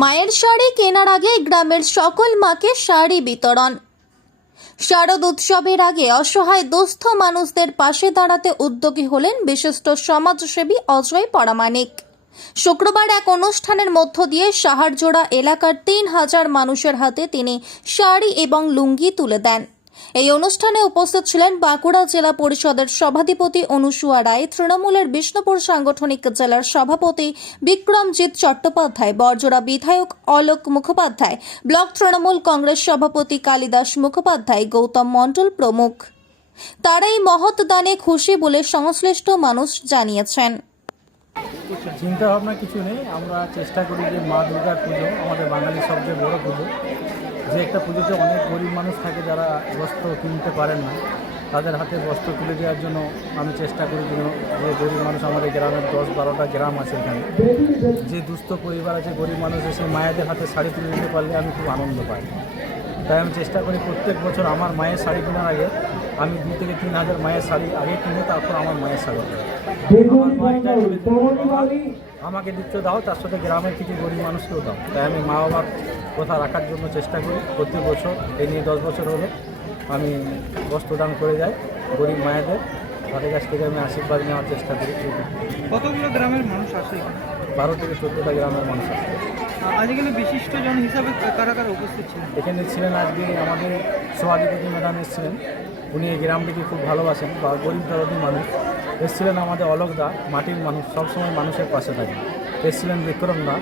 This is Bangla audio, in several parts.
মায়ের শাড়ি কেনার আগে গ্রামের সকল মাকে শাড়ি বিতরণ। শারদ উৎসবের আগে অসহায় দুস্থ মানুষদের পাশে দাঁড়াতে উদ্যোগী হলেন বিশিষ্ট সমাজসেবী অজয় পরামানিক শুক্রবার এক অনুষ্ঠানের মধ্য দিয়ে সাহারজোড়া এলাকার তিন হাজার মানুষের হাতে তিনি শাড়ি এবং লুঙ্গি তুলে দেন। এই অনুষ্ঠানে উপস্থিত ছিলেন বাঁকুড়া জেলা পরিষদের সভাধিপতি অনুসুয়া রায়, তৃণমূলের বিষ্ণুপুর সাংগঠনিক জেলার সভাপতি বিক্রমজিৎ চট্টোপাধ্যায়, বরজোড়া বিধায়ক অলোক মুখোপাধ্যায়, ব্লক তৃণমূল কংগ্রেস সভাপতি কালিদাস মুখোপাধ্যায়, গৌতম মণ্ডল প্রমুখ। তারা এই মহৎ দানে খুশি বলে সংশ্লিষ্ট মানুষ জানিয়েছেন। চিন্তা ভাবনা কিছু নেই। আমরা চেষ্টা করি যে মা দুর্গার পুজো আমাদের বাঙালির সবচেয়ে বড় পুজো। যে একটা পুজোতে অনেক গরিব মানুষ থাকে যারা বস্ত্র কিনতে পারেন না, তাদের হাতে বস্ত্র তুলে দেওয়ার জন্য আমি চেষ্টা করি যে গরিব মানুষ আমাদের গ্রামের দশ বারোটা গ্রাম আছে এখানে, যে দুস্থ পরিবার আছে, গরিব মানুষ এসে মায়েদের হাতে শাড়ি তুলে দিতে পারলে আমি খুব আনন্দ পাই। তাই আমি চেষ্টা করি প্রত্যেক বছর আমার মায়ের শাড়ি কেনার আগে আমি দু থেকে তিন হাজার মায়ের শাড়ি আগে কিনে তারপর আমার মায়ের শাড়ি কিনি। আমার মা এটাই বলেছে, "বাবা, আমাকে দিচ্ছ দাও তার সাথে গ্রামের কিছু গরিব মানুষকেও দাও। তাই আমি মা বাবার কথা রাখার জন্য চেষ্টা করি। প্রতি বছর এই নিয়ে দশ বছর হলো আমি বস্ত্রদান করে যাই গরিব মায়েদের। তাদের কাছ থেকে আমি আশীর্বাদ নেওয়ার চেষ্টা করি। কতগুলো গ্রামের মানুষ আসে বারো থেকে চোদ্দোটা গ্রামের মানুষ আসে। আজ এখানে বিশিষ্ট জন হিসাবে কারা কারা উপস্থিত ছিলেন? এখানে ছিলেন আজকে আমাদের সভাধিপতি ম্যাডাম এসেছিলেন। উনি এই গ্রামটিকে খুব ভালোবাসেন বা গরিব দরদি মানুষ। এসেছিলেন আমাদের অলোক দা মাটির মানুষ সবসময় মানুষের পাশে থাকে। এসেছিলেন বিক্রম দা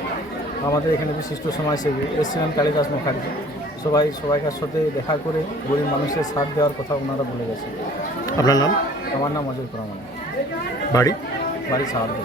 আমাদের এখানে বিশিষ্ট সমাজসেবী। এসেছিলেন কালিদাস মুখার্জি। সবাই সবাইকার সাথে দেখা করে গরিব মানুষের সাথ দেওয়ার কথা ওনারা বলে গেছেন। আপনার নাম? আমার নাম অজয় প্রমাণ বাড়ি? বাড়ি সাহায্য